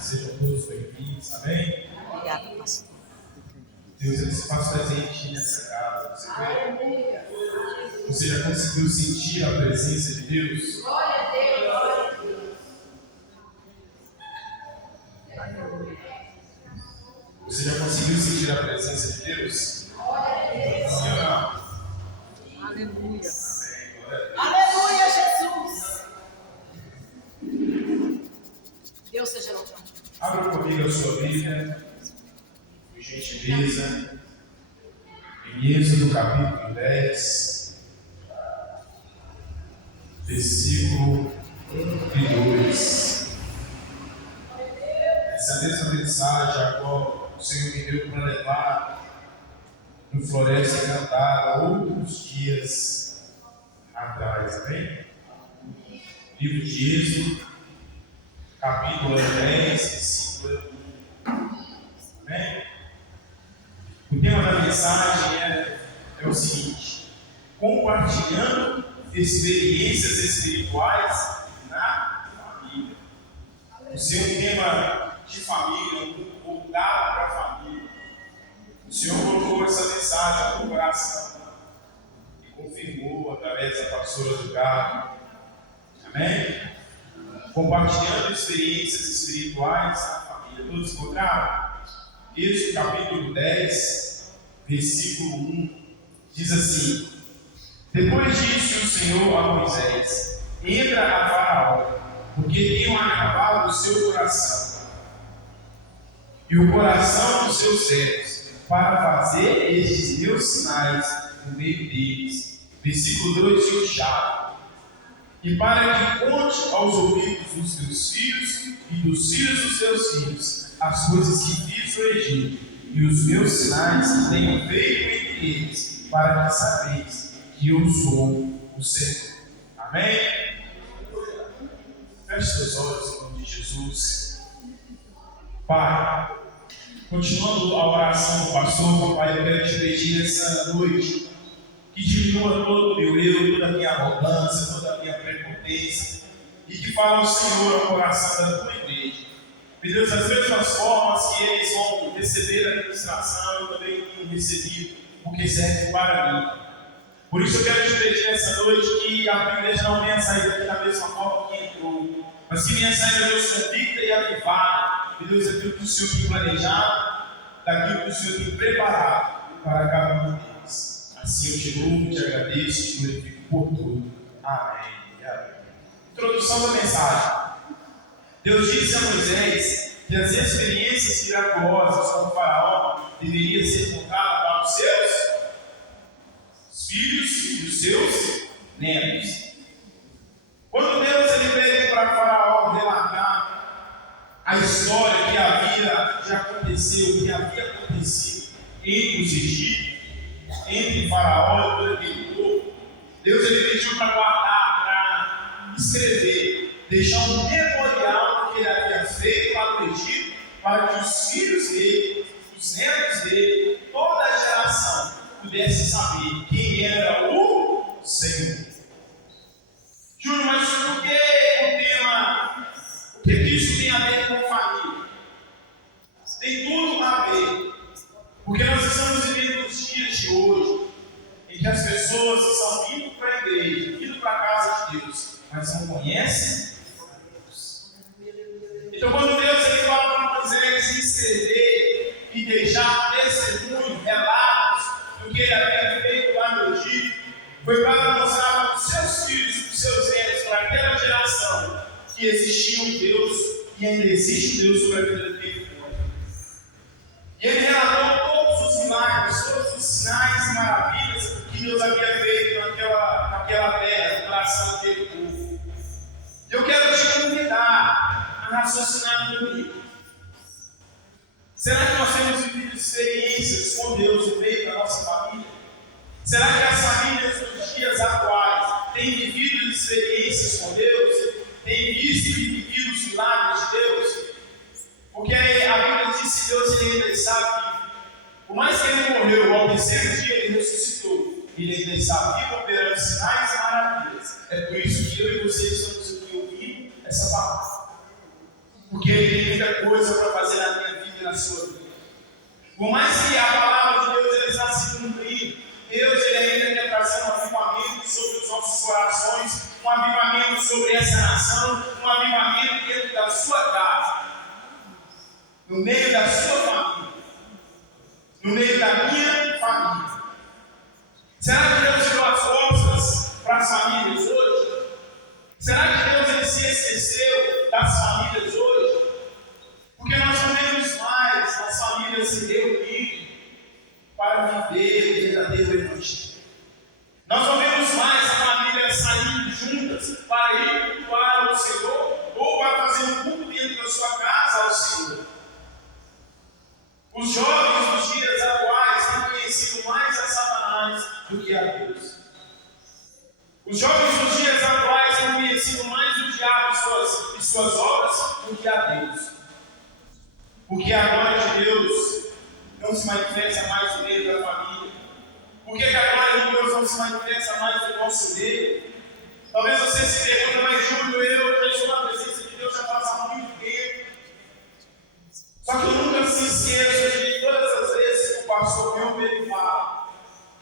Sejam todos bem-vindos, amém? Obrigada, pastor. Deus, ele se faz presente nessa casa, você vê? Você já conseguiu sentir a presença de Deus? Glória a Deus, glória a Deus. Você já conseguiu sentir a presença de Deus? Glória a Deus. Sim ou não? Aleluia. Aleluia, Jesus. Deus seja louvado. Abra comigo a sua Bíblia, por gentileza, em Êxodo capítulo 10, versículo 2. Essa mesma mensagem agora o Senhor me deu para levar no Floresta Encantada outros dias atrás, amém? Livro de Êxodo, capítulo 10, versículo 1. Amém? O tema da mensagem é o seguinte: compartilhando experiências espirituais na família. O seu tema de família, voltado para a família. O Senhor colocou essa mensagem no coração e confirmou através da pastora do Gado. Amém? Compartilhando experiências espirituais na família. Todos encontraram? Êxodo capítulo 10, versículo 1, diz assim: depois disse o Senhor a Moisés: entra a Faraó, porque tenho acabado o seu coração e o coração dos seus servos, para fazer estes meus sinais no meio deles. Versículo 2 de chave. E para que conte aos ouvidos dos teus filhos e dos filhos dos teus filhos as coisas que fiz no Egito e os meus sinais que tenho feito entre eles, para que sabeis que eu sou o Senhor. Amém? Feche seus olhos em nome de Jesus. Pai, continuando a oração do pastor, Pai, eu quero te pedir nessa noite que diminua todo o meu eu, toda a minha arrogância, toda a minha prepotência, e que fale o Senhor ao coração da tua igreja. Meu Deus, das mesmas formas que eles vão receber a administração, eu também tenho recebido o que serve para mim. Por isso eu quero te pedir nessa noite que a igreja não venha sair daqui da mesma forma que entrou, mas que venha sair, meu Deus, convicta e avivada, meu Deus, aquilo que o Senhor tem planejado, daquilo que o Senhor tem preparado para cada um deles. Assim eu te louvo, te agradeço, te glorifico por tudo. Amém. Amém. Introdução da mensagem. Deus disse a Moisés que as experiências miraculosas com o Faraó deveriam ser contadas para os seus filhos e os seus netos. Quando Deus ele pede para Faraó relatar a história que já aconteceu, que havia acontecido entre os egípcios, entre Faraó e todo aquele povo, Deus ele pediu para guardar, para escrever, deixar um memorial do que ele havia feito lá no Egito, para que os filhos dele, os netos dele, toda a geração pudesse saber quem era o Senhor. Júnior, mas por que o tema? O que isso tem a ver com família? Tem tudo a ver. Porque nós estamos vivendo nos dias de hoje, em que as pessoas estão vindo para a igreja, vindo para a casa de Deus, mas não conhecem Deus. Então, quando Deus ele fala para Moisés escrever e deixar testemunho, relatos do que ele havia feito lá no Egito, foi para mostrar para os seus filhos, para os seus netos, para aquela geração, que existia um Deus e ainda existe um Deus sobre a vida daquele povo. E ele relatou todos os milagres, todos os sinais e maravilhas que Deus havia feito naquela terra, no coração daquele povo. E eu quero te convidar a raciocinar comigo. Será que nós temos vivido experiências com Deus no meio da nossa família? Será que as famílias nos dias atuais têm vivido experiências com Deus? Têm visto e vivido os milagres de Deus? Porque a Bíblia diz que Deus ele ainda está vivo. Por mais que ele morreu, ao terceiro dia ele ressuscitou. Ele ainda está vivo, operando sinais e maravilhas. É por isso que eu e você estamos aqui ouvindo essa palavra. Porque Ele tem muita coisa para fazer na minha vida e na sua vida. Por mais que a palavra de Deus ele está se cumprindo, Deus ele ainda quer trazer um avivamento sobre os nossos corações, um avivamento sobre essa nação, um avivamento dentro da sua casa, no meio da sua família, no meio da minha família. Será que Deus deu as costas para as famílias hoje? Será que Deus ele se esqueceu das famílias hoje? Porque nós não vemos mais as famílias se reunirem para viver o verdadeiro evangelho. Nós não vemos mais a família saindo juntas para ir cultuar o Senhor ou para fazer um culto dentro da sua casa ao Senhor. Os jovens dos dias atuais têm conhecido mais a Satanás do que a Deus. Os jovens dos dias atuais têm conhecido mais o diabo e suas obras do que a Deus. Porque a glória de Deus não se manifesta mais no meio da família. Porque a glória de Deus não se manifesta mais no nosso meio. Talvez você se pergunte, mas Júlio, eu já estou na presença de Deus já faz muito tempo. Só que eu nunca se esqueço de todas as vezes que o pastor Wilber fala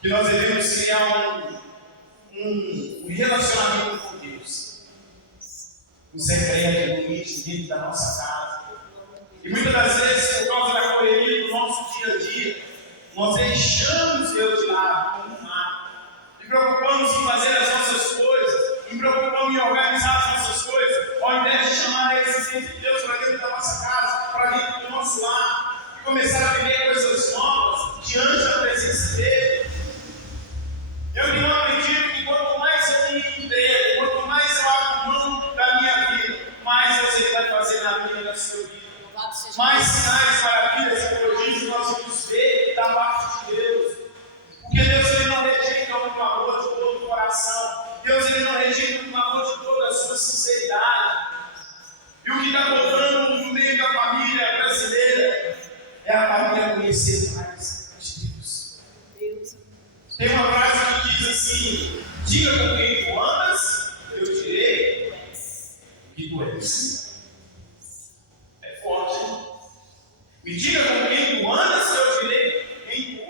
que nós devemos criar um relacionamento com Deus. Um secreto, um íntimo dentro da nossa casa. E muitas das vezes, por causa da correria do nosso dia a dia, nós deixamos Deus de lado, como um mar. E preocupamos em fazer as nossas coisas, e preocupamos em organizar as nossas coisas, ao invés de chamar a existência de Deus para dentro da nossa casa, para dentro do nosso lar, e começar a viver coisas novas diante da presença dele. Eu tenho aprendido que quanto mais eu me entrego, quanto mais eu abro mão da minha vida, mais Deus ele vai fazer na minha e na sua vida. Mais sinais, maravilhas e prodígios nós vamos ver da parte de Deus. Porque Deus ele não rejeita o clamor de todo o coração. Deus ele não rejeita o clamor de toda a sua sinceridade. E o que está faltando no meio da família brasileira é a família conhecer mais de Deus. Tem uma frase que diz assim: diga com quem tu andas, eu direi que tu és. Me diga com quem tu andas, eu direi quem tu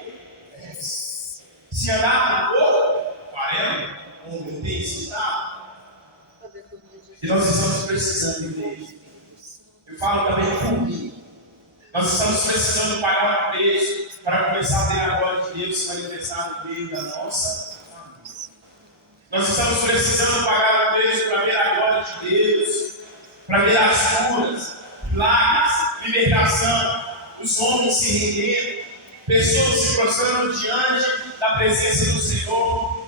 és. Se andar com o corpo, faremos como tem ensinado. E nós estamos precisando de Deus. Eu falo também por mim. Nós estamos precisando pagar um preço para começar a ter a glória de Deus se manifestar no meio da nossa família. Nós estamos precisando pagar um preço para ver a glória de Deus, para ver as curas, milagres, libertação, os homens se rendendo, pessoas se prostrando diante da presença do Senhor.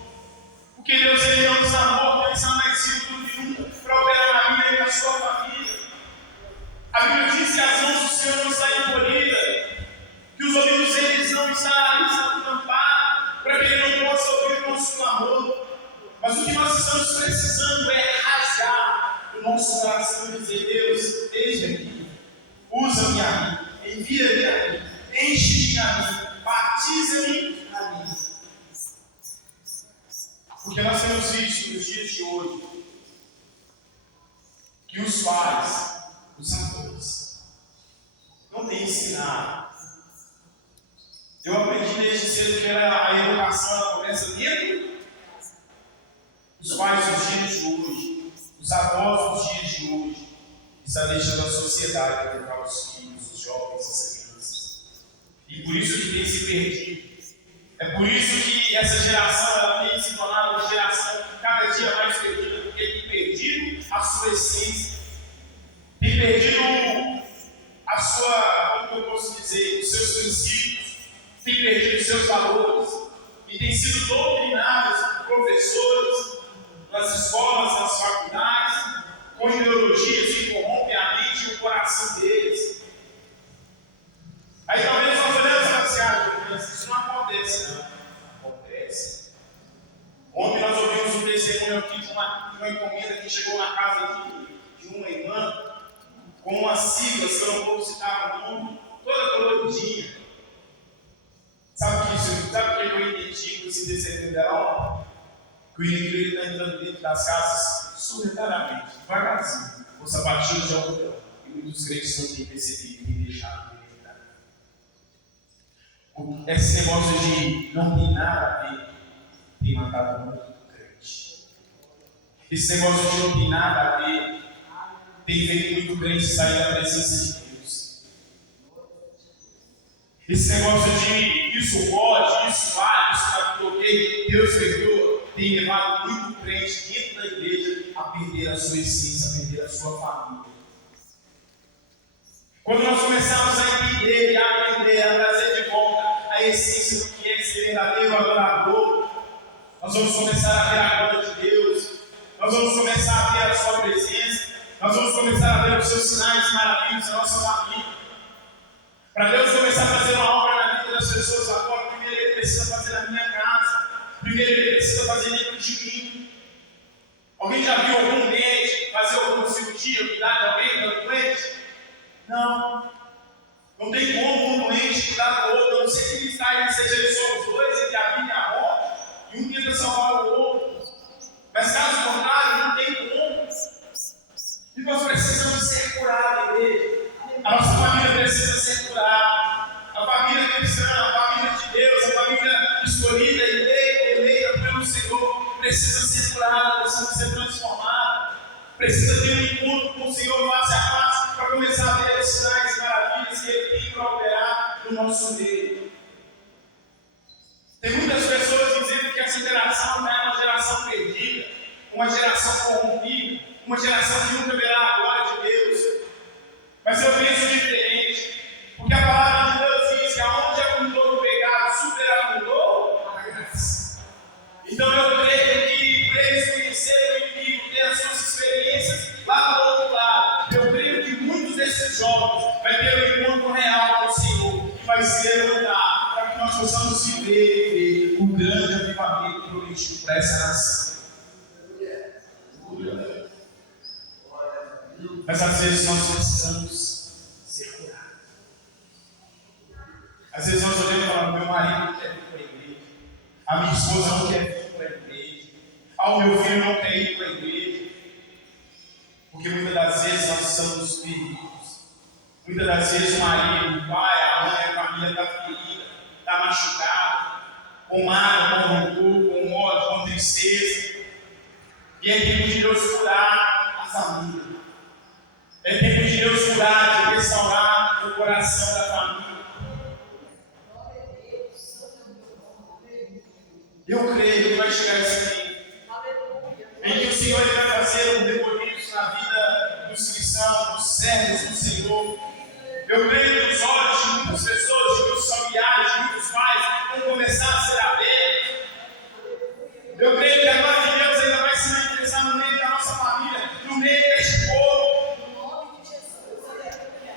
Porque Deus ele não está morto, ele está mais vivo do que nunca para operar na minha e na sua família. A Bíblia diz que as mãos do Senhor não estão encolhidas, que os ouvidos deles não estão tampados, para que ele não possa ouvir o nosso clamor. Mas o que nós estamos precisando é rasgar o nosso coração e dizer: Deus, eis-me aqui, usa-me a mim, envia-me a mim, enche-me a mim, batiza-me a mim. Porque nós temos visto nos dias de hoje que os pais, os avós, não têm ensinado. Eu aprendi desde cedo que a educação ela começa dentro dos pais dos dias de hoje, os avós dos dias de hoje, está deixando a sociedade educar os filhos, os jovens, as crianças. E por isso que tem se perdido. É por isso que essa geração ela tem se tornado uma geração cada dia mais perdida, porque tem perdido a sua essência, tem perdido a sua, como eu posso dizer, os seus princípios, tem perdido os seus valores, e tem sido doutrinados por professores nas escolas, nas faculdades, com ideologias que corrompem a mente e o coração deles. Aí talvez nós olhamos para esse mas isso não acontece, não. Acontece. Ontem nós ouvimos um testemunho aqui de uma encomenda que chegou na casa de uma irmã, com umas siglas que eu não vou citar o nome, toda coloridinha. Sabe o que eu entendi com esse testemunho dela? Que o inimigo está entrando dentro das casas surretadamente, devagarzinho, com sapatinho de algodão, e muitos crentes não têm percebido e deixado de lembrar. Esse negócio de não tem nada a ver tem matado muito crente. Esse negócio de não tem nada a ver tem feito muito crente sair da presença de Deus. Esse negócio de isso pode, isso vale, isso está tudo ok, Deus perdoa, tem levado muito crente dentro da igreja a perder a sua essência, a perder a sua família. Quando nós começarmos a entender e a aprender a trazer de volta a essência do que é ser verdadeiro adorador, nós vamos começar a ver a glória de Deus, nós vamos começar a ver a sua presença, nós vamos começar a ver os seus sinais e maravilhas na nossa família. Para Deus começar a fazer uma obra na vida das pessoas agora, primeiro Ele precisa fazer na minha casa, primeiro Ele precisa fazer dentro de mim. Alguém já viu algum médico fazer alguma cirurgia, cuidar de alguém que está doente? Não. Não tem como um doente cuidar do outro, a não ser que ele saia, seja só os dois, entre a vida e a morte, e um tenta salvar o outro. Mas caso contrário, não tem como. E nós precisamos ser curados, igreja. A nossa família precisa ser curada. A família cristã, a família de Deus, a família escolhida, eleita pelo Senhor, precisa ser curada, precisa ser transformada. Precisa ter um encontro com o Senhor face a face para começar a ver os sinais e maravilhas que Ele tem para operar no nosso meio. Tem muitas pessoas dizendo que essa geração é uma geração perdida, uma geração corrompida, uma geração que nunca verá a glória de Deus. Mas eu penso diferente, porque a palavra de Deus diz que aonde abundou o pecado, superabundou a graça. Então eu creio que para eles conhecerem o inimigo, ter as suas experiências lá do outro lado, eu creio que muitos desses jovens vai ter um encontro real com o Senhor, que vai se levantar para que nós possamos viver o grande avivamento prometido para essa nação. Mas às vezes nós precisamos ser curados. Às vezes nós olhamos e falamos: meu marido não quer vir para a igreja, a minha esposa não quer vir para a igreja, o meu filho não quer ir para a igreja. Porque muitas das vezes nós estamos feridos. Muitas das vezes o marido, o pai, a mãe, a família está ferida, está machucada, com mágoa, com rancor, com ódio, com tristeza. E é tempo de Deus curar a família. É tempo de Deus curar, de restaurar o coração da família. Eu creio que vai chegar esse tempo em que o Senhor ele vai fazer um reboliço na vida dos cristãos, dos servos do Senhor. Eu creio que os olhos de muitas pessoas, de muitos familiares, de muitos pais vão começar a ser abertos. Eu creio que a glória de Deus ainda vai se manifestar no meio da nossa família, no meio deste povo.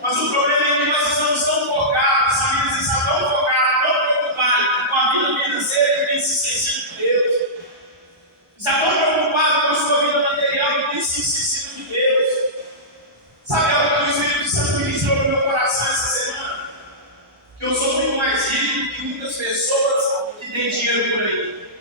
Mas o problema é que nós estamos tão focados, as famílias estão tão focadas, tão preocupadas com a vida financeira que tem se esquecido de Deus. Está tão preocupado com a sua vida material que tem se esquecido de Deus. Sabe algo que o Espírito Santo ministrou no meu coração essa semana? Que eu sou muito mais rico que muitas pessoas que têm dinheiro por aí.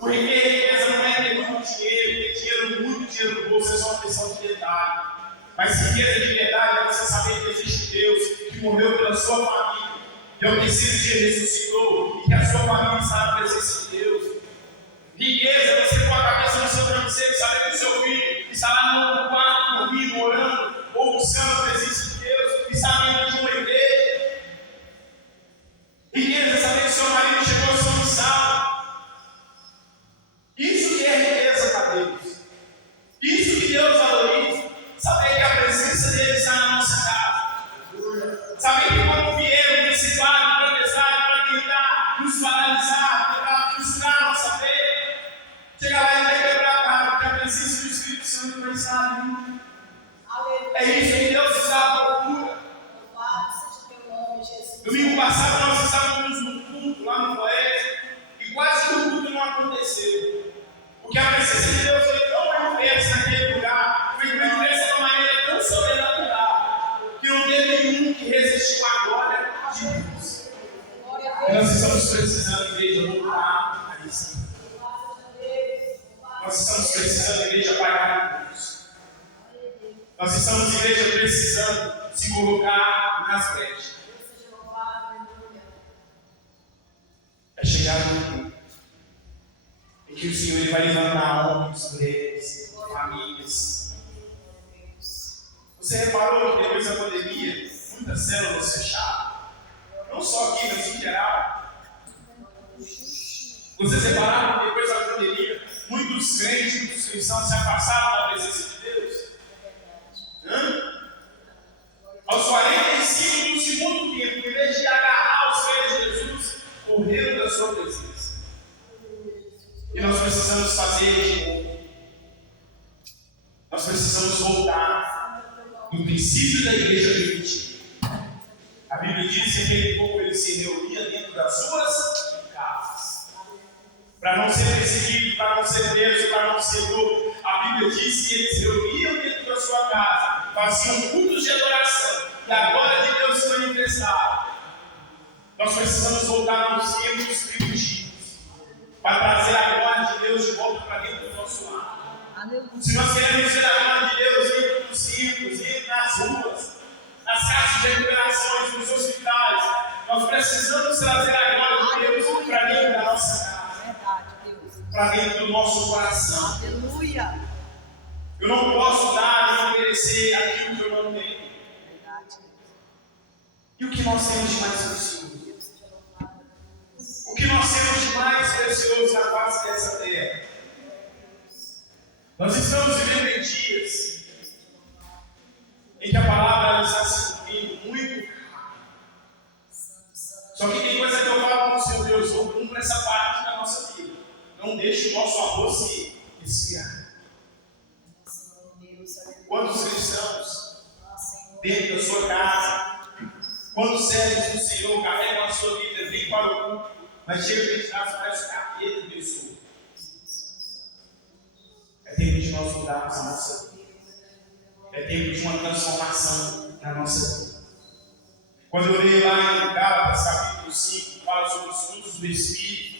Porque riqueza não é ter muito dinheiro, ter dinheiro, muito dinheiro no bolso é só uma questão de detalhe. Mas riqueza de verdade é você saber que existe Deus, que morreu pela sua família, que ao terceiro dia ressuscitou e que a sua família está na presença de Deus. Riqueza é você pôr a cabeça no seu travesseiro e saber que o seu filho está lá no quarto, dormindo, orando, ou buscando a presença de Deus, está dentro de uma igreja. Riqueza é saber que o seu marido chegou são e salvo. Isso que é riqueza para Deus. Isso que Deus valoriza. Saber que a presença dele está na nossa casa. Saber que quando vier o principado, o adversário, para tentar nos paralisar, tentar frustrar a nossa fé, chegar lá e vai quebrar a cara, porque a presença do Espírito Santo vai estar ali. É isso que Deus está à procura. Domingo passado nós estávamos no culto lá no colégio e quase que o culto não aconteceu. Porque a presença de Deus foi tão manifesta naquele lugar, foi manifesta de uma maneira tão sobrenatural, que não teve nenhum que resistiu à glória de Deus. E nós estamos precisando, igreja, voltar a isso. Nós estamos precisando, igreja, pagar o curso. Nós estamos, igreja, precisando se colocar nas brechas. Deus seja louvado, aleluia. É chegar no tempo em que o Senhor ele vai levantar homens, mulheres, famílias. Você reparou que depois da pandemia, muitas células fecharam? Não só aqui, mas em geral. Vocês repararam que depois da pandemia, muitos crentes, muitos cristãos se afastaram da presença de Deus? Aos 45 do segundo tempo, em vez de agarrar os pés de Jesus, correram da sua presença. E nós precisamos fazer de novo. Nós precisamos voltar no princípio da igreja primitiva. A Bíblia diz que aquele povo ele se reunia dentro das suas casas. Para não ser perseguido, para não ser preso, para não ser morto. A Bíblia diz que eles se reuniam dentro da sua casa, faziam cultos de adoração, e a glória de Deus se manifestava. Nós precisamos voltar aos tempos primitivos, para trazer a glória de Deus de volta para dentro do nosso lar. Se nós queremos ver a glória de Deus dentro dos templos, dentro das ruas, nas casas de recuperações, nos hospitais, nós precisamos trazer a glória de Deus para dentro da nossa casa. Para dentro do nosso coração. Aleluia. Eu não posso dar nem oferecer aquilo que eu não tenho. E o que nós temos de mais precioso? O que nós temos de mais precioso na face dessa terra? Nós estamos vivendo em dias em que a palavra está se cumprindo muito rápido. Só que tem coisa que eu falo para o Senhor Deus, eu cumpro essa parte da nossa vida. Não deixe o nosso arroz se esfriar. Quantos cristãos dentro da sua casa, quantos servos do Senhor carregam a sua vida, vem para o culto, mas chega de casa, parece capeta de pessoa. É tempo de nós mudarmos a nossa vida. É tempo de uma transformação na nossa vida. Quando eu olhei lá em Gálatas capítulo 5, fala sobre os frutos do Espírito.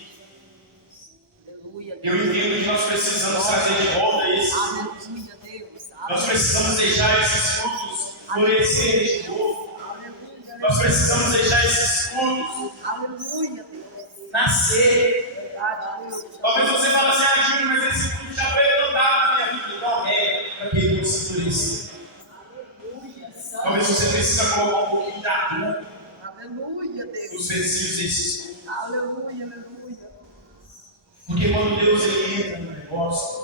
Eu entendo que nós precisamos trazer de volta esses frutos. Nós precisamos deixar esses frutos florescerem de novo. Nós precisamos deixar esses frutos nascer. Talvez você fale assim, Júnior, mas esse fruto já foi plantado na minha vida. Então para que ele possa florescer. Talvez você precise colocar um pouquinho de adubo nos versículos desses frutos. Porque quando Deus ele entra no negócio,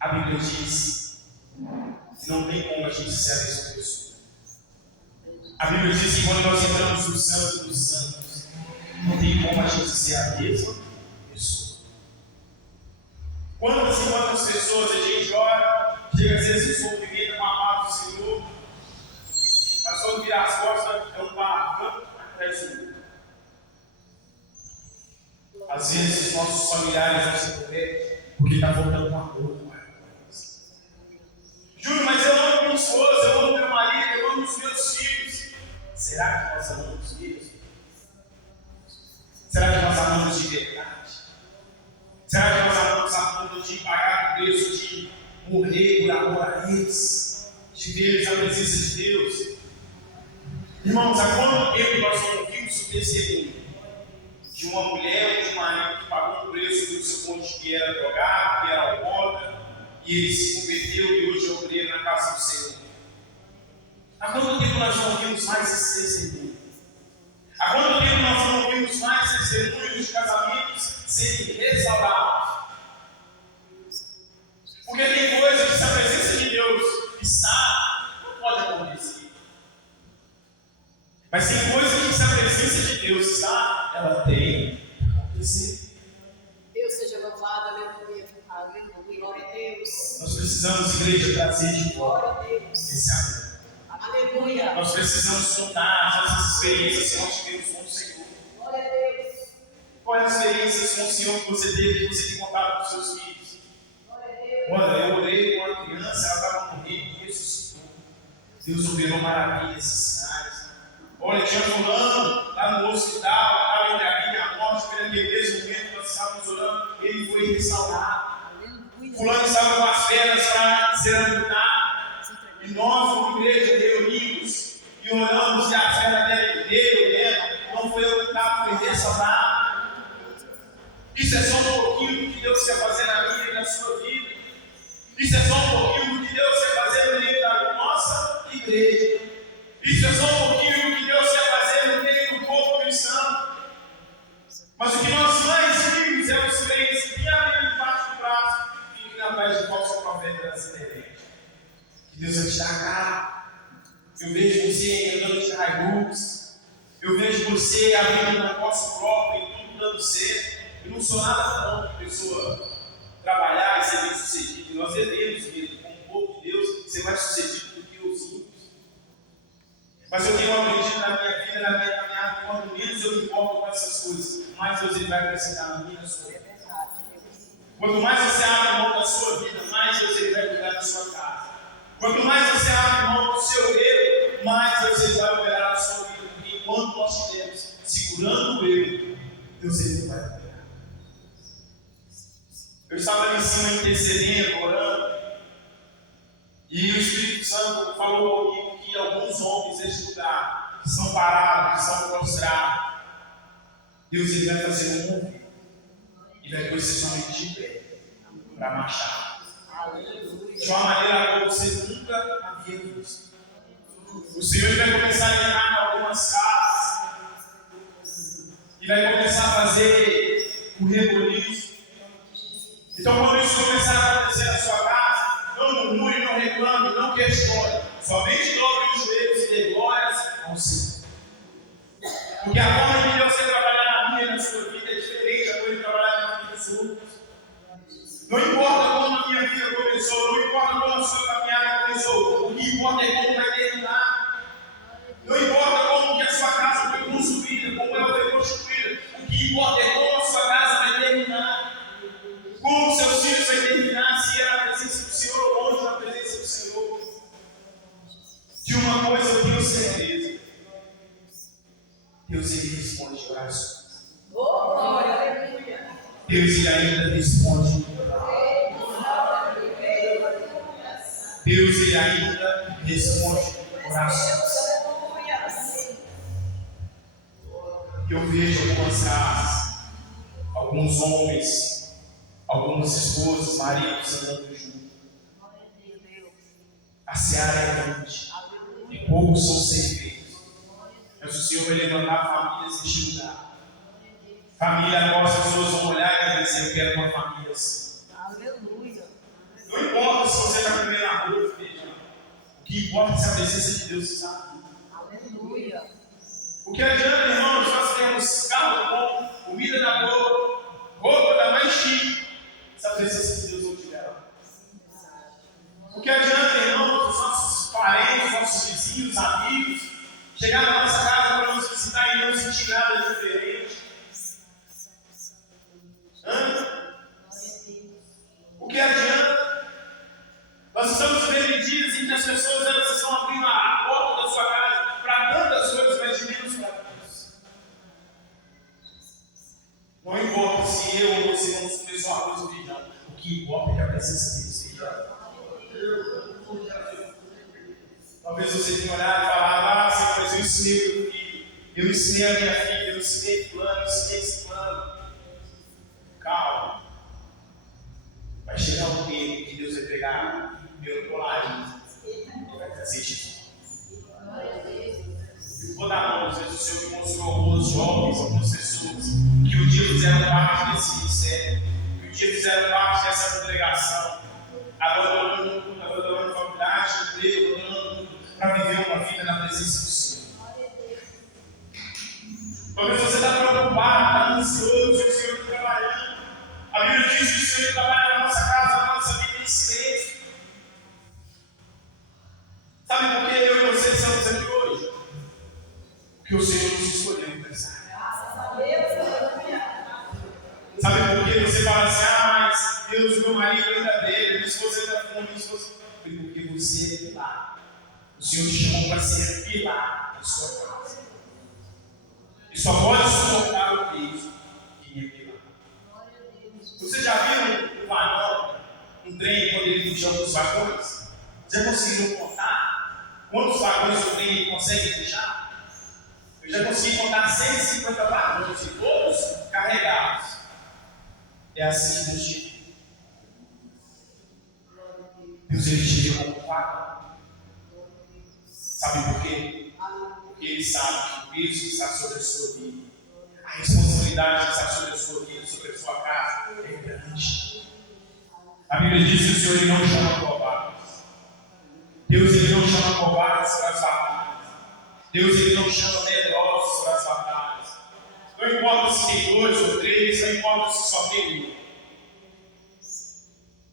a Bíblia diz que não tem como a gente ser a mesma pessoa. A Bíblia diz que quando nós entramos no Santo dos Santos, não tem como a gente ser a mesma pessoa. Quantas e quantas pessoas a gente ora, chega às vezes o vivendo com a paz do Senhor, mas quando virar as costas é um barracão atrás do outro. Às vezes os nossos familiares não se convertem porque está faltando um amor. Júlio, mas eu amo minha esposa, eu amo meu marido, eu amo os meus filhos. Será que nós amamos mesmo? Será que nós amamos de verdade? Será que nós amamos a ponto de pagar o preço de morrer por amor a eles? De ver eles na presença de Deus? Irmãos, há quanto tempo nós não ouvimos o testemunho de uma mulher ou de um marido que pagou um preço do seu cônjuge que era drogado, que era alcoólatra, e ele se converteu e hoje é obreiro na casa do Senhor? Há quanto tempo nós não ouvimos mais esse testemunho? Há quanto tempo nós não ouvimos mais testemunhos de casamentos serem restaurados? Porque tem coisa que se a presença de Deus está, não pode acontecer. Mas tem coisa que se a presença de Deus está, ela tem que acontecer. Deus seja louvado, aleluia. Aleluia, glória a Deus. Nós precisamos, igreja, trazer de volta Glória a Deus. esse amor. Aleluia. Nós precisamos contar as nossas experiências que nós tivemos com o Senhor. Glória a Deus. Quais as experiências com o Senhor que você teve, que você tem contado para os seus filhos? Glória a Deus. Olha, eu orei com uma criança, ela estava morrendo e ressuscitou. Deus operou maravilhas e sinais. Olha, tinha fulano lá no hospital, estava entre a vida e a morte, naquele mesmo momento nós estávamos orando, ele foi restaurado. Fulano estava com as pernas para ser amputado. e nós, como igreja, reunimos e oramos e a fé dele mesmo, não foi eu que estava perder essa barra. Isso é só um pouquinho do que Deus quer fazer na minha e na sua vida. Isso é só um pouquinho do que Deus quer fazer no meio da nossa igreja. Isso é só um pouquinho do que Deus quer fazer no meio do povo cristão. Mas o que nós mais vimos é os crentes que abrem debaixo do braço e que atrás de falso profeta dessa internet. Que Deus vai te dar a cara. Eu vejo você andando de Hilux. Eu vejo você abrindo um negócio próprio e tudo dando certo. Eu não sou nada não de pessoa trabalhar e ser bem sucedido. Nós devemos, mesmo, como povo de Deus, ser mais sucedido do que os outros. Mas eu tenho aprendido na minha vida, na minha caminhada, que quanto menos eu me importo com essas coisas, mais Deus vai acrescentar na minha sua vida. Quanto mais você abre mão da sua vida, mais Deus vai cuidar da sua casa. Quanto mais você abre mão do seu erro, mais Deus vai operar na sua vida. Porque enquanto nós estivermos segurando o erro, Deus vai operar. Eu estava ali em cima intercedendo, orando, e o Espírito Santo falou comigo que alguns homens deste lugar que estão parados, que estão prostrados, Deus vai fazer um movimento e vai pôr esses homens de pé para marchar de uma maneira que você nunca havia visto. O Senhor vai começar a entrar em algumas casas e vai começar a fazer o reboliço. Então, quando isso começar a acontecer na sua casa, não murmure, não reclame, não questione. Somente dobre os joelhos e dê glórias ao Senhor. Porque a forma de Deus trabalhar na minha e na sua vida é diferente da coisa de trabalhar na vida dos outros. Não importa como a minha vida começou, não importa como a sua caminhada começou, o que importa é como vai terminar. Não importa como que a sua casa foi construída, como ela foi construída, o que importa é como a sua casa vai terminar. Como seus filhos vão terminar, se é na presença do Senhor ou longe da presença do Senhor. De uma coisa eu tenho certeza: Deus ele responde orações. Deus ele ainda responde orações. Deus ele ainda responde orações. Eu vejo algumas casas, alguns homens, algumas esposas, maridos andando juntos. A seara é grande e poucos são servidos. Mas o Senhor vai levantar famílias neste lugar. Família agora as pessoas vão olhar e dizer: eu quero uma família assim. Aleluia. Não importa se você está comendo arroz, feijão. O que importa é se a presença de Deus está aqui. Aleluia. O que adianta, irmãos, nós temos carro bom, comida na boa, roupa da mais chique, se a presença de Deus não estiver lá. O que adianta, irmãos, os nossos parentes, nossos vizinhos, amigos, chegar na nossa casa para nos visitar e não sentir nada diferente? O que adianta? Nós estamos vivendo dias em que as pessoas elas estão abrindo a porta da sua casa para tantas coisas, mas de menos para Deus. Não importa se eu ou você vamos comer só arroz ou feijão, o que importa é que a presença de Deus esteja. Talvez você tenha olhado e falado: Senhor, mas eu ensinei meu filho, eu ensinei a minha filha, eu ensinei plano, eu ensinei esse plano. Calma. Vai chegar um tempo que Deus vai pegar meu colarinho e vai trazer de volta. Eu vou dar mão, às vezes o Senhor me mostrou alguns jovens, algumas pessoas que um dia fizeram parte desse ministério, que um dia fizeram parte dessa congregação, abandonando tudo, abandonando a faculdade, emprego, abandonando tudo, para viver uma vida na presença do Senhor. Talvez você está preocupado, está ansioso, o Senhor está trabalhando. A Bíblia diz que o Senhor trabalha na nossa casa, na nossa vida em silêncio. Sabe por que eu e você estamos aqui hoje? Porque o Senhor nos escolheu para essa área. Sabe por que você fala assim: mas Deus, meu marido ainda bebe, minha esposa ainda fuma, minha esposa. Porque você é pilar. O Senhor te chamou para ser pilar da sua casa. E só pode suportar o peso que é pilar. Você já viu um vagão, um trem, quando ele puxa alguns vagões? Já conseguiram contar quantos vagões o trem consegue puxar? Eu já consegui contar 150 vagões e todos carregados. É assim que Deus te vê. Deus ele te vê como Pai. Sabe por quê? Porque Ele sabe que o peso que está sobre a sua vida, a responsabilidade que está sobre a sua vida, sobre a sua casa, é grande. A Bíblia diz que o Senhor ele não chama covardes. Deus ele não chama covardes para as batalhas. Deus ele não chama medrosos para as batalhas. Não importa se tem 2 ou 3, não importa se só tem 1.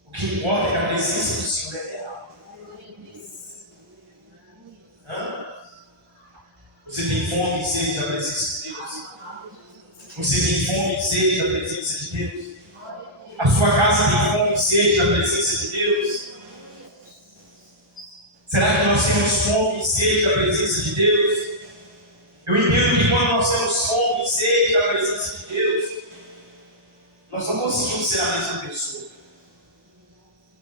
O que importa é que a presença do Senhor é real. Você tem fome e sede da presença de Deus? Você tem fome e sede da presença de Deus? A sua casa tem fome e sede da presença de Deus? Será que nós temos fome e sede da presença de Deus? Eu entendo que quando nós temos fome e sede da presença de Deus, nós não conseguimos ser a mesma pessoa.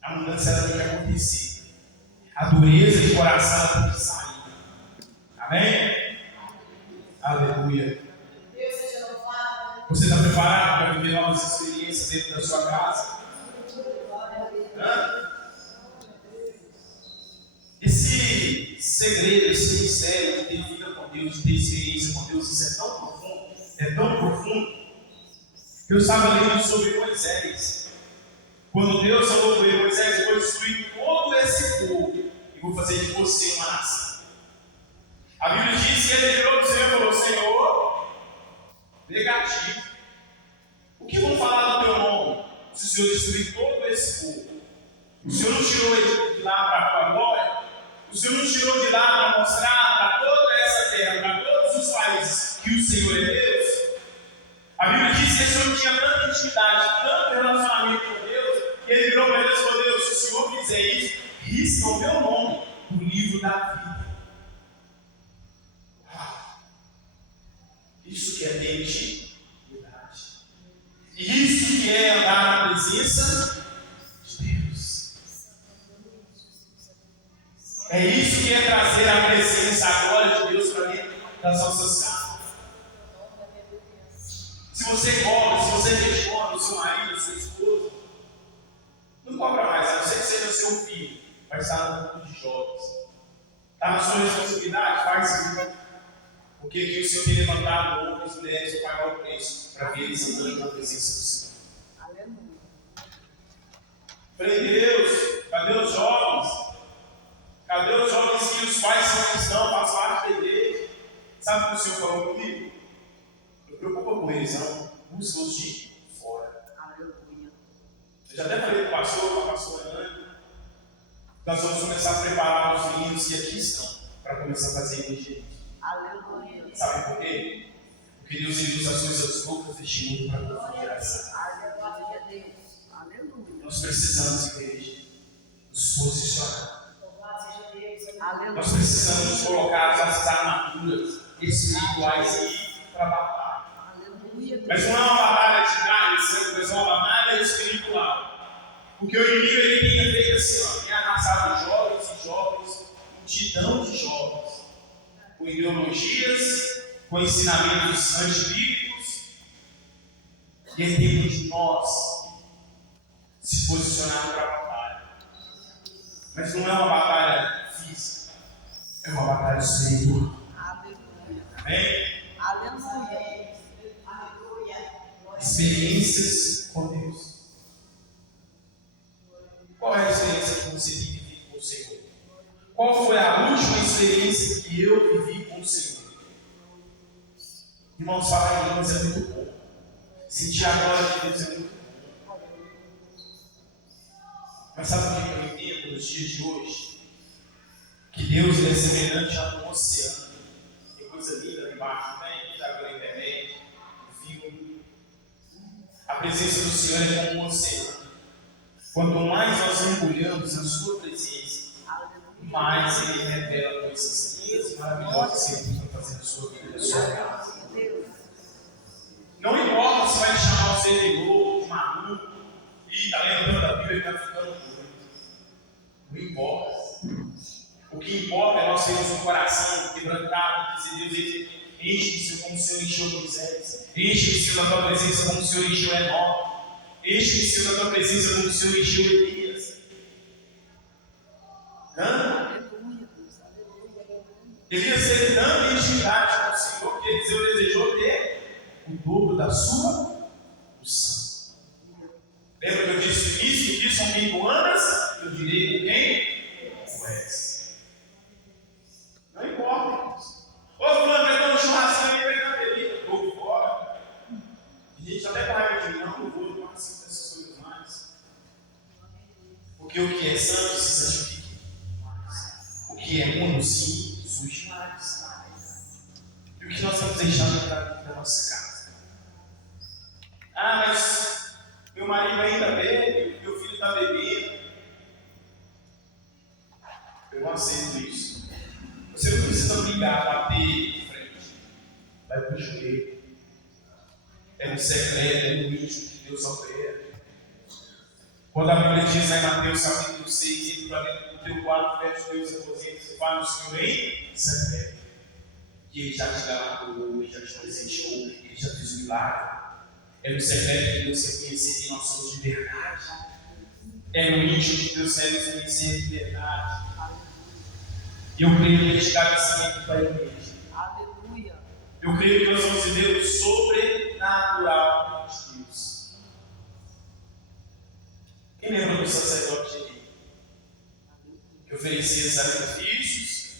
A mudança ela tem que acontecer. A dureza de coração tem que sair. Amém? Aleluia. Você está preparado para viver novas experiências dentro da sua casa? Esse segredo, esse mistério de ter vida com Deus, de ter experiência com Deus, isso é tão profundo, que eu estava lendo sobre Moisés. Quando Deus falou para Moisés, eu vou destruir todo esse povo e vou fazer de você uma nação. A Bíblia diz que ele virou para o Senhor e falou: Senhor, negativo. O que vão falar do teu nome se o Senhor destruir todo esse povo? O Senhor não tirou ele de lá para a tua glória? O Senhor não tirou de lá para mostrar para toda essa terra, para todos os países, que o Senhor é Deus? A Bíblia diz que o Senhor tinha tanta intimidade, tanto relacionamento com Deus, que ele virou para Deus e falou: Deus, se o Senhor fizer isso, risca o meu nome do livro da vida. Isso que é ter intimidade. Isso que é andar na presença de Deus. É isso que é trazer a presença, a glória de Deus para dentro das nossas casas. Se você cobra, se você questiona o seu marido, a sua esposa, não cobra mais, a não ser que seja o seu filho, vai estar no grupo de jovens. Está na sua responsabilidade? Faz isso. Porque aqui o Senhor tem levantado homens e mulheres para pagar o preço, para ver eles andando na presença do Senhor. Aleluia. Falei: Deus, cadê os jovens? Cadê os jovens que os pais são cristãos, fazem parte da igreja? Sabe o que o Senhor falou comigo? Não preocupa com eles, não. Busca-os de fora. Aleluia. Eu já até falei para o pastor, para a pastora Ana, nós vamos começar a preparar os meninos que aqui estão, para começar a fazer igreja. Aleluia. Sabe por quê? Porque Deus usa as coisas loucas deste mundo para confundir essa. Aleluia, Deus. Aleluia. Nós precisamos, igreja, nos posicionar. Aleluia. Nós precisamos colocar as armaduras espirituais aí para a batalha. Aleluia. Deus. Mas não é uma batalha de carne, mas é uma batalha espiritual. Porque o inimigo ele tem feito assim, ó, tem arrasado jovens e jovens, multidão de jovens, com ideologias, com ensinamentos antibíblicos, e é tempo de nós se posicionarmos para a batalha. Mas não é uma batalha física, é uma batalha espiritual. Aleluia. Amém? Aleluia. Experiências com Deus. Qual é a experiência que você tem vivido com o Senhor? Qual foi a última experiência que eu vivi com o Senhor? Irmãos, falar em línguas é muito bom. Sentir a glória de Deus é muito bom. Mas sabe o que eu entendo nos dias de hoje? Que Deus é semelhante a um oceano. Tem coisa linda ali embaixo, né? Já pela internet, no filme. A presença do Senhor é como um oceano. Quanto mais nós mergulhamos na sua presença, mais Ele revela coisas lindas e maravilhosas que Ele está fazendo na sua vida, na sua casa. Não importa se vai te chamar você de louco, de maluco, e está lembrando da Bíblia e está ficando doido. Não importa. que importa é nós termos um coração quebrantado, dizer, Deus, enche-me como o Senhor encheu Moisés, enche-me, Senhor, da tua presença como o Senhor encheu Enoque, enche-me, Senhor, da tua presença como o Senhor encheu Elias. Aleluia, Deus. Aleluia. Elias teve tanta intimidade com o Senhor que Eliseu desejou ter o dobro da sua unção. Lembra que eu disse no início? Que são quem tu amas, eu direi com quem tu és. Não importa, irmãos. Ô, fulano, vai dar um churrasquinho aí, vai dar bebida. Eu vou fora. E gente até com raiva de mim, não vou, não participo dessas coisas mais. Porque o que é santo se santifica mais. O que é monossímio surge mais. E o que nós vamos deixar na nossa casa? Ah, mas meu marido ainda bebe, meu filho está bebendo. Eu não aceito isso. Você não precisa brigar, bater de frente. Vai para o joelho. É no secreto, é no íntimo que Deus opera. Quando a Bíblia diz lá em Mateus capítulo 6, entre para dentro do teu quarto, verso 2 a 12, você fala no Senhor em secreto. Que Ele já te garantiu, Ele já te presenteou, Ele já fez o milagre. É no secreto que Deus quer conhecer que nós somos de verdade. É no íntimo que Deus quer nos conhecer de verdade. E eu creio que este cabecinho para a igreja. Aleluia. Eu creio que nós vamos viver o sobrenatural de Deus. Quem lembra do sacerdote de Eli? Que oferecia sacrifícios,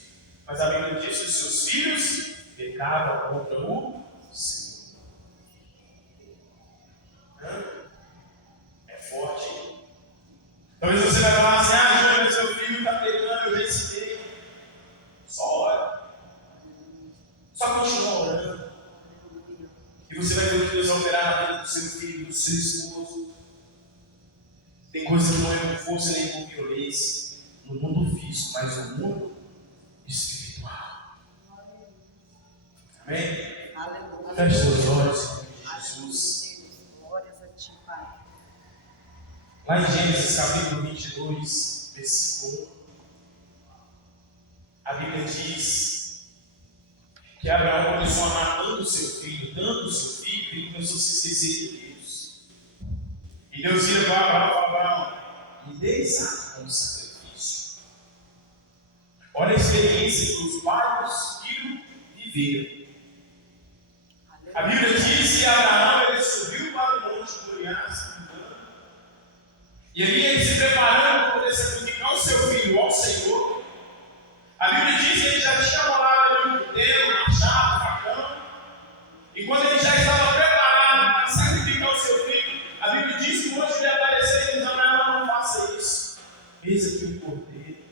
mas a Bíblia diz que os seus filhos pecavam contra o Senhor. É forte. Talvez você vai falar assim: ah, Júnior, seu filho está pecando, eu já ensinei. Só ora. Só continua orando. E você vai ver o que Deus vai operar na vida do seu filho, do seu esposo. Tem coisa que não é com força nem com violência no mundo físico, mas no mundo espiritual. Amém? Aleluia. Feche seus olhos, em nome de Jesus. Glórias a ti, Pai. Lá em Gênesis capítulo 22, versículo 1, a Bíblia diz que Abraão começou a amar tanto o seu filho, que ele começou a se esquecer de Deus. E Deus vira para Abraão e fala: Abraão, me dê Isaac como sacrifício. Olha a experiência que os pais e os filhos viveram. A Bíblia diz que Abraão ele subiu para o monte Moriá, e ali ele se preparando para poder sacrificar o seu filho ao Senhor. A Bíblia diz que ele já tinha molado ali um cutelo, machado, facão. E quando ele já estava preparado para sacrificar o seu filho, a Bíblia diz que o anjo lhe apareceu e diz: Abraão, não faça isso. Eis aqui o cordeiro.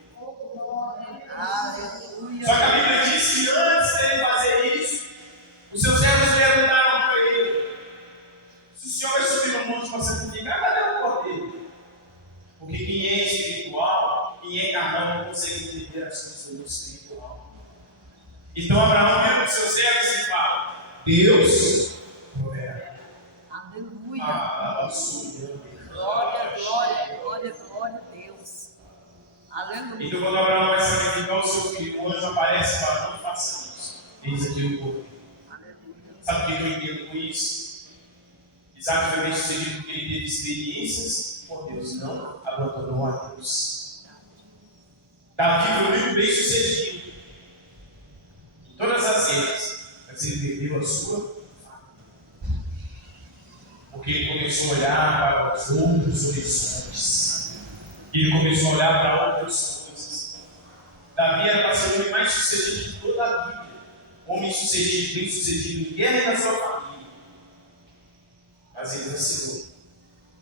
Aleluia. Só que a Bíblia diz que antes dele fazer isso, os seus servos perguntaram para ele: se o senhor vai subir no monte para sacrificar, cadê o cordeiro? Porque quem é espiritual, quem é carnal, não consegue entender as coisas do mundo espiritual. Então Abraão vira para os seus servos e fala: Deus proverá. Aleluia. Glória, Glória, glória, glória a Deus. Aleluia. Então quando Abraão vai sacrificar o seu filho, o anjo aparece e fala: não faça isso. Eis aqui o cordeiro. Sabe o que eu entendo com isso? Isaac foi bem sucedido porque ele teve experiências com Deus, não abandonou a Deus. Davi foi muito bem sucedido em todas as áreas, mas ele perdeu a sua família. Porque ele começou a olhar para os outros horizontes, ele começou a olhar para outras coisas. Davi era para ser o homem mais sucedido de toda a Bíblia. Homem sucedido, bem sucedido em guerra e na sua família. Mas ele vacilou.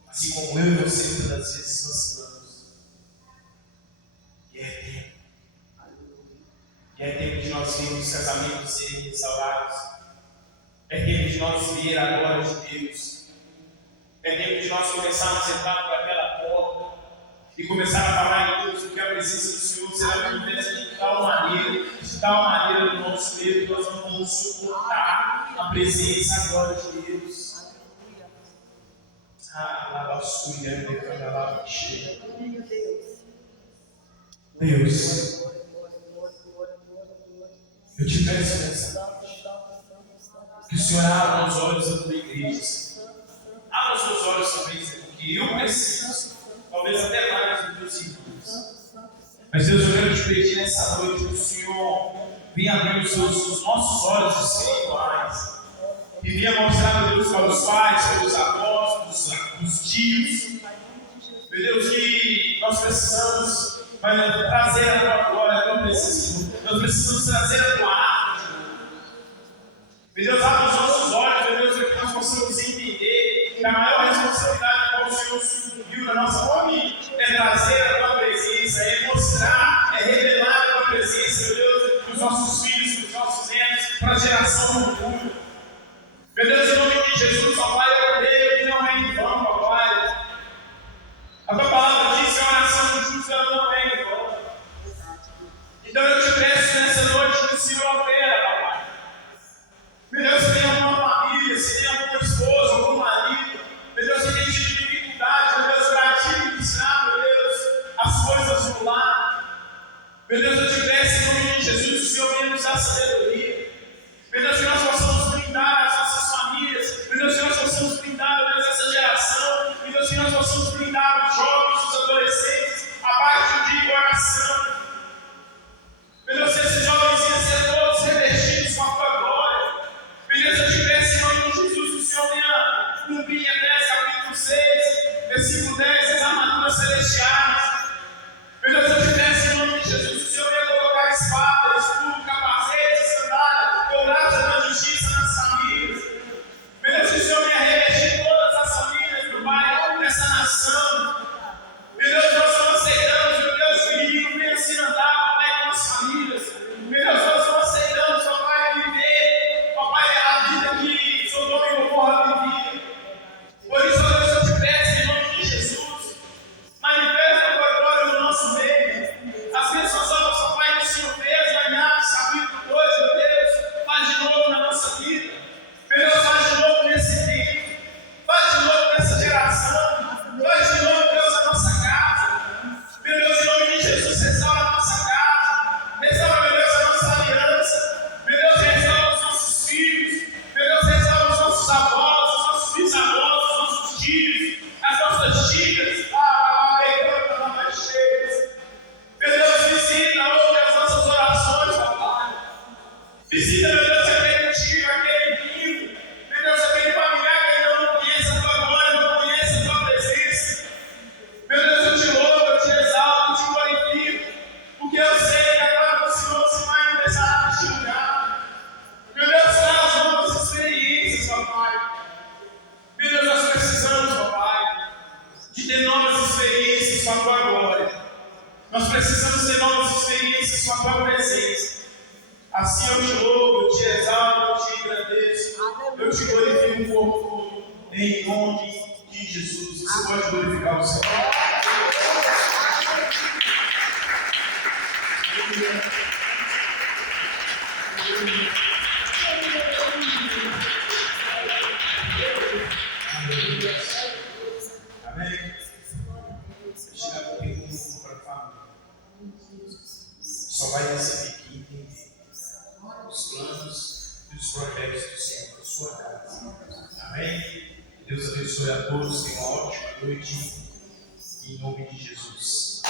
Assim como eu e você muitas vezes vacilamos. E é tempo. E é tempo de nós vermos os casamentos serem restaurados. É tempo de nós ver a glória de Deus. É tempo de nós começarmos a entrar por aquela porta e começar a falar em Deus, porque a presença do Senhor será manifesta de tal maneira no nosso meio que nós não vamos suportar a presença, a glória de Deus. Deus, Eu te peço nessa noite que o Senhor abra os olhos da tua igreja. Abra os seus olhos também, Senhor, porque eu preciso, talvez até mais dos meus irmãos. Mas Deus, eu quero te pedir nessa noite que o Senhor venha abrir os nossos olhos espirituais e venha mostrar, meu Deus, para os pais, para os avós, para os tios, meu Deus, que nós precisamos trazer a tua glória, a tua presença. Nós precisamos trazer a tua arte. Meu Deus, abre os nossos olhos, meu Deus, para que nós possamos entender que a maior responsabilidade que o Senhor subiu na nossa família é trazer a tua presença, é mostrar, é revelar a tua presença, meu Deus, para os nossos filhos, para os nossos netos, para a geração futura. Meu Deus, em nome de Jesus, ó Pai, eu creio que não é em vão, ó Pai. A tua palavra diz que a oração do justo não é em vão. Então eu te peço nessa noite que o Senhor opera, papai. Meu Deus, se tem alguma família, se tem alguma esposa, algum marido, meu Deus, se tem dificuldade, meu Deus, para administrar, meu Deus, as coisas do lar. Meu Deus, eu te peço em nome de Jesus, que o Senhor venha nos dar sabedoria. Meu Deus, que nós possamos blindar as nossas famílias. Meu Deus, que nós possamos blindar, meu Deus, essa geração. Meu Deus, que nós possamos blindar os jovens, os adolescentes, abaixo de oração. Meu Deus, que esses jovens venham ser todos revestidos com a tua glória. Meu Deus, eu te peço em nome de Jesus que o Senhor venha cumprir em Efésios capítulo 6, versículo 10, as armaduras celestiais. Meu Deus, eu te peço em nome de Jesus que o Senhor venha colocar espada, escudo, capacete, sandália, couraça da justiça nas famílias. Meu Deus, que o Senhor venha revestir todas as famílias, meu Pai, dessa nação. Meu Deus, nós não aceitamos, meu Deus, que o inimigo venha se andar, Pai, com as famílias. Meu Deus, nós não aceitamos, ó Pai, viver, ó Pai, a vida que Sodoma e Gomorra vivia. Por isso, ó Deus, eu te peço em nome de Jesus, manifesta a tua glória no nosso meio. As bênçãos, ó Pai, que o Senhor fez, lá em Atos capítulo 2, meu Deus, faz de novo na nossa vida. Meu Deus, faz de novo nesse tempo, faz de novo nessa geração, faz de novo, Deus, a nossa casa. Meu Deus, em nome de Jesus, restaura a nossa casa, restaura, meu Deus, a nossa aliança. Meu Deus, restaura os nossos filhos. Meu Deus, restaura os nossos avós, os nossos bisavós, os nossos tios, as nossas tias. Meu Deus, visita, ouve as nossas orações, papai. Visita, meu Deus, aquele tio, aquele primo. Meu Deus, aquele familiar que ainda não conhece a tua glória, não conhece a tua presença. Meu Deus, eu te louvo, eu te exalto, eu te glorifico, porque eu sei que agora o Senhor se manifestará neste lugar. Meu Deus, traz novas experiências, papai. Meu Deus, nós precisamos, papai, de ter novas experiências com a tua glória. Nós precisamos ter novas experiências com a tua presença. Assim eu te louvo, eu te exalto, eu te engrandeço, eu te glorifico por tudo, em nome de Jesus. Você pode glorificar o Senhor. Amém? Chega comigo para a família. Só vai receber quem entender os planos e os projetos do Senhor para a sua casa. Amém? Deus abençoe a todos. Tenham uma ótima noite. Em nome de Jesus.